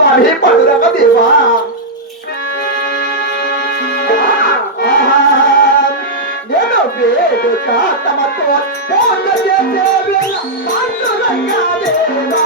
స్వామి పడురవ దేవా నేను వేడుక తమతో పూజ చేసే వేళ పాండురంగా దేవా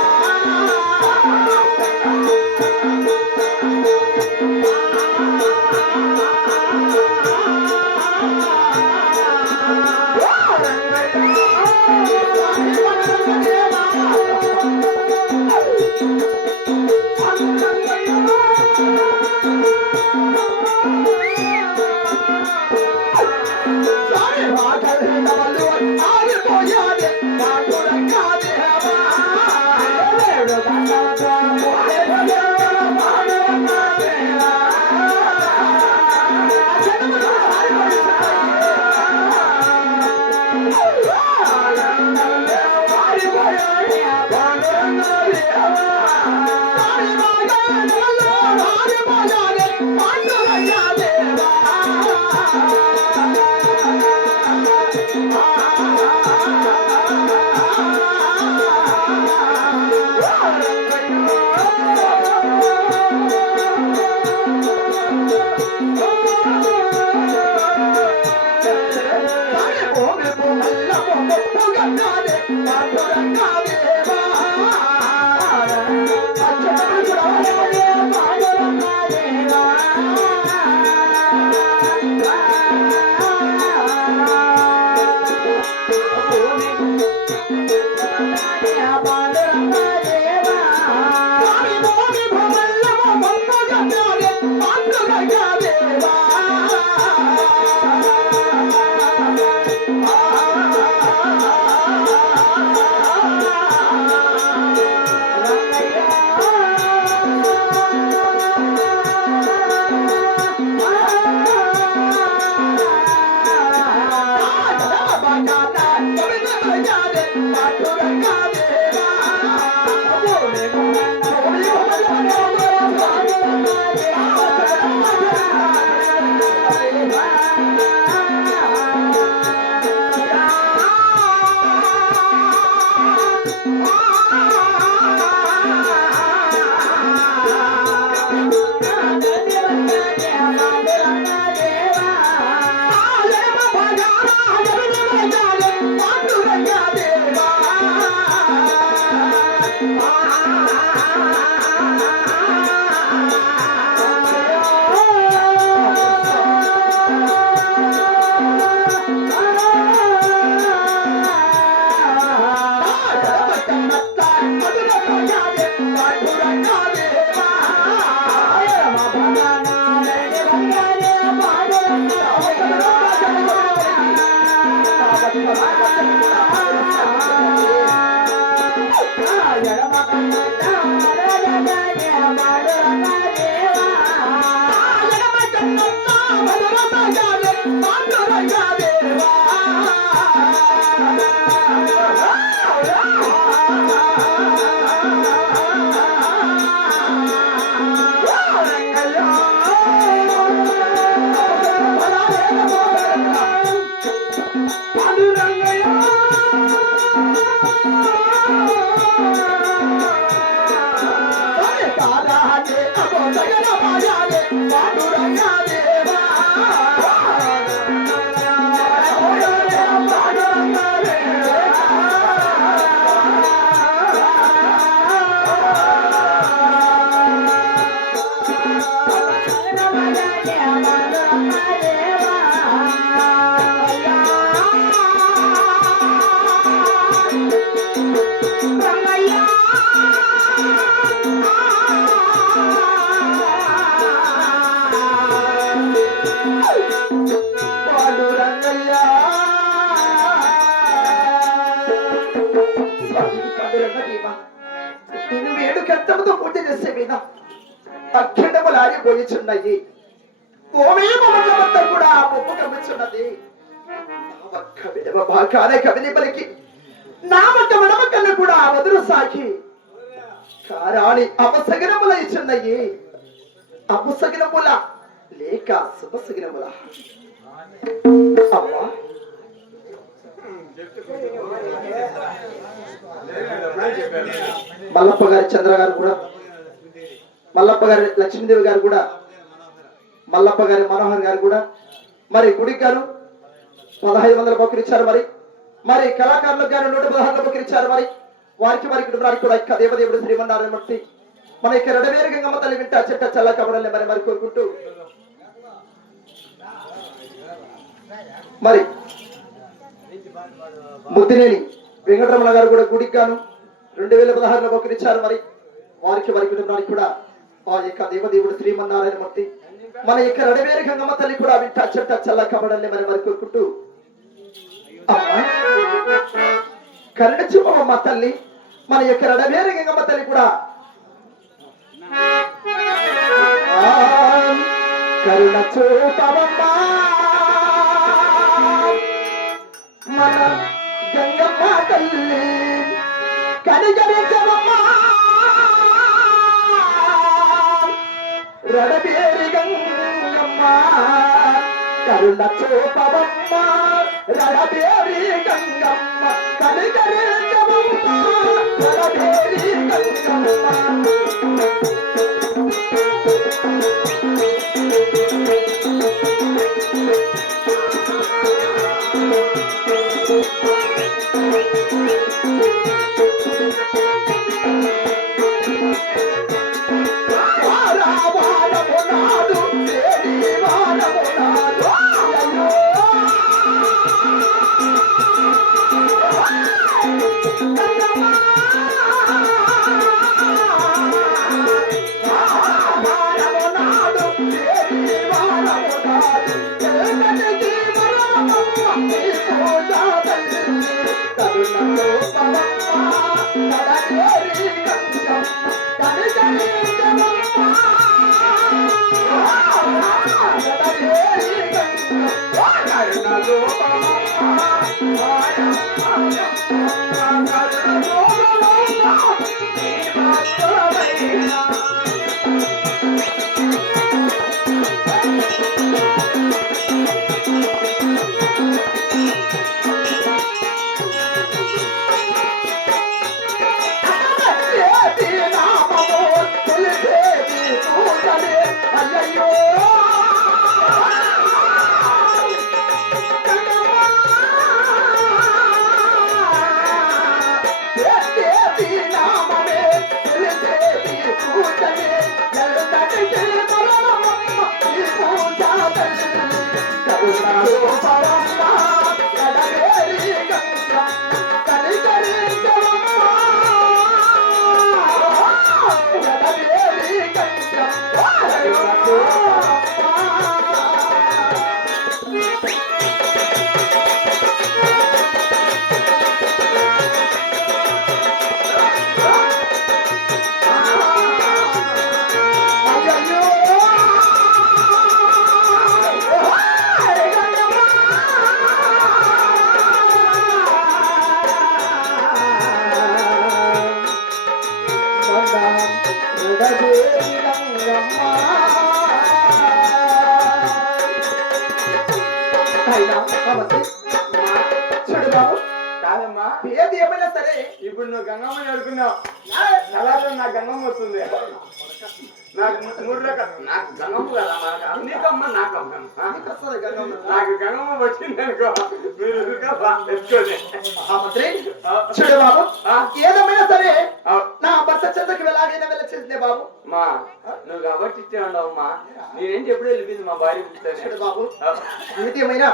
అఖండములారిపోయిచున్నది ఓమేమంతా కూడా ఒప్పుకముచున్నది నామక విడవ బాకానే కవిని పలికి నామక విడవకన్ను కూడా వదులు సాగి కారాని అపసగనముల ఇచ్చున్నయి అపసగనముల లేక శుభసగనముల అమ్మా మల్లప్ప గారి చంద్ర గారు కూడా మల్లప్ప గారి లక్ష్మీదేవి గారు కూడా, మల్లప్ప గారి మనోహర్ గారు కూడా మరి గుడికి గారు 1500 బొక్కరిచ్చారు. మరి కళాకారులకు గారు 116 బొక్కరిచ్చారు. వారికి వారి కుటుంబానికి కూడా ఇక్క దేవదేవుడు శ్రీమన్నారాయణమూర్తి మన ఇక రెడవేరు గంగమ్మ తల్లి వింట చెట్ట చల్ల కబడల్ని మరి కోరుకుంటూ మరి ముద్దినేని వెంకటరమణ గారు కూడా గుడికి గాను 2016 బొక్కరిచ్చారు. వారికి వారి కుటుంబానికి కూడా ఆ యొక్క దేవదేవుడు శ్రీమన్నారాయణమూర్తి మన యొక్క రెడవేరు గంగమ్మ తల్లి కూడా వింట చెట్ట చల్ల కబడల్ని మరి కోరుకుంటూ కరుణ చూపమ్మ తల్లి మన యొక్క రెడవేరు గంగమ్మ తల్లి కూడా కరుణ చూపమ్మ మన గంగమ్మ తల్లి కనికరించమ్మ రెడవేరు గంగమ్మ కరుణ చూపమ్మ రెడవేరు గంగమ్మ కనికరించమ్మ రెడవేరు గంగమ్మ చూడు బాబు, కాదమ్మా ఏది ఏమైనా సరే ఇప్పుడు నువ్వు గంగమ్మని అడుగున్నావు. అలాగే నా గంగమ్మ వస్తుంది. నాకు 3 రకాలు. నాకు గంగమ్మ కదా, నీకమ్మ నాకమ్మ. నీకు వస్తుంది గంగమ్మ. నాకు గంగమ్మ వచ్చింది అనుకో, మీరు తెచ్చుకోండి. చూడు బాబు, ఏదేమైనా సరే నా భర్త చెంతకు ఎలాగైనా వెళ్ళచ్చిందే బాబు. మా నువ్వు కాబట్టి ఇచ్చే ఉండవమ్మా. నేనేం ఎప్పుడు వెళ్ళిపోయింది మా భార్య పిలుస్తాను. చూడు బాబు, ఏదేమైనా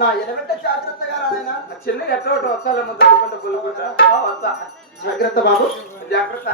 నా ఎనబెట్ట జాగ్రత్తగా రానైనా. చిన్నగా ఎట్లా ఒకటి వస్తాలేమో తగ్గుకుంటా కొలుకుంటా వస్తా. జాగ్రత్త బాబు, జాగ్రత్త.